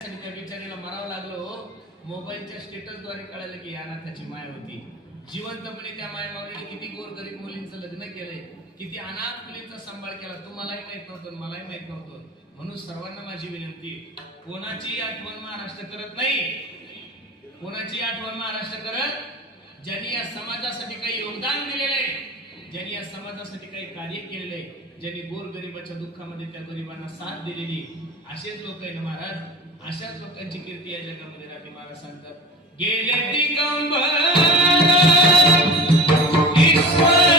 त्या बिचारीला मारावं लागलं हो. मोबाईलच्या स्टेटसद्वारे कळालं की या अनाथाची माय होती. जिवंतपणे त्या मायबाबाने किती गोरगरीब मुलींचं लग्न केलंय, किती अनाथ मुलींचा सांभाळ केला. तुम्हालाही माहित नव्हतं, मलाही माहित नव्हतं. म्हणून सर्वांना माझी विनंती, कोणाची आठवण महाराष्ट्र करत नाही, कोणाची आठवण महाराष्ट्र करत. ज्यांनी या समाजासाठी काही योगदान दिलेलं आहे, ज्यांनी या समाजासाठी काही कार्य केलेलं आहे, ज्यांनी गोरगरिबाच्या दुःखामध्ये त्या गरिबांना साथ दिलेली, असेच लोक आहे ना महाराज. अशाच लोकांची कीर्ती या जगामध्ये राहते. महाराज सांगतात, गेले दिगंबर ईश्वर